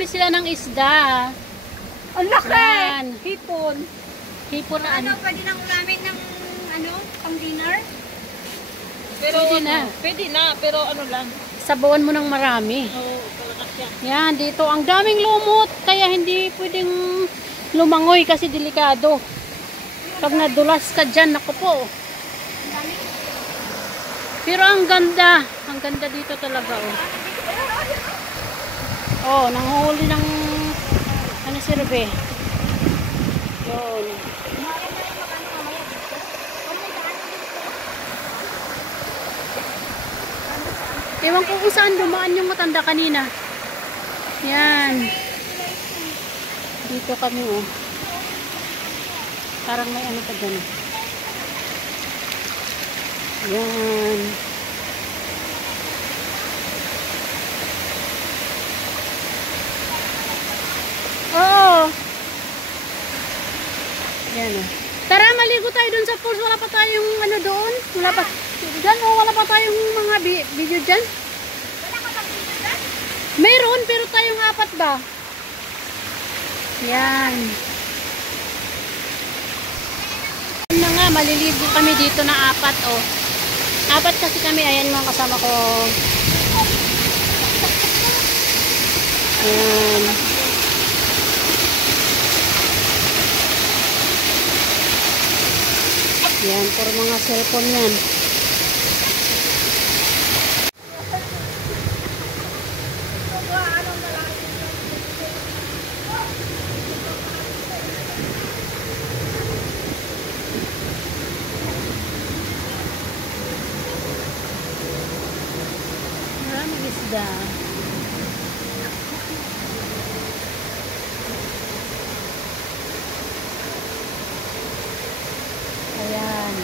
nanguhuli sila ng isda. Ang laki! Yan. Hipon. Hipon na ano. Pwede nang ulamin ng, pang dinner? Pero, pwede na, pero ano lang. Sabawan mo ng marami. Oo, palakas yan. Yan, dito. Ang daming lumot. Kaya hindi pwedeng lumangoy kasi delikado. Pag nadulas ka dyan, naku po. Pero ang ganda. Ang ganda dito talaga, oh. Oh, nanghuli ng ano si Rebe. Yun. Ewan ko kung saan dumaan yung matanda kanina. Yan. Dito kami, oh. Parang may ano pa dyan. Yan. Oo. Yan, oh. Tara, maligo tayo dun sa pools. Wala pa tayong ano doon. Wala pa. Diyan, oh, wala pa tayong mga video dyan. Wala ka bang dito dyan? Meron, pero tayong apat ba? Yan. Yan na nga, maliligo kami dito na apat, oh. Apat kasi kami, ayan mga kasama ko. Yan. Yan, puro mga cellphone yan. Maraming isda. Ayan.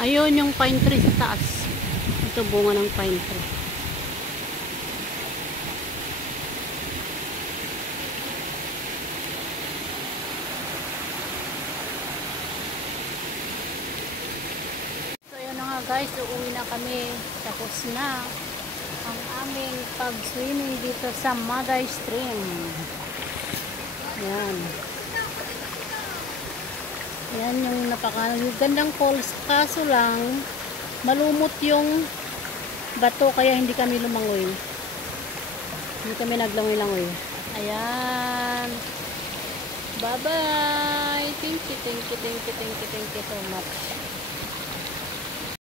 Ayun yung pine tree sa taas. Ito bunga ng pine tree. So ayun na nga guys, uuwi na kami. Tapos na ang aming pag-swimming dito sa Maday Stream. Yan. Yan yung napakagandang falls, kaso lang malumot yung bato kaya hindi kami lumangoy. Hindi kami naglangoy-langoy. Ayan. Bye bye. Thank you so much.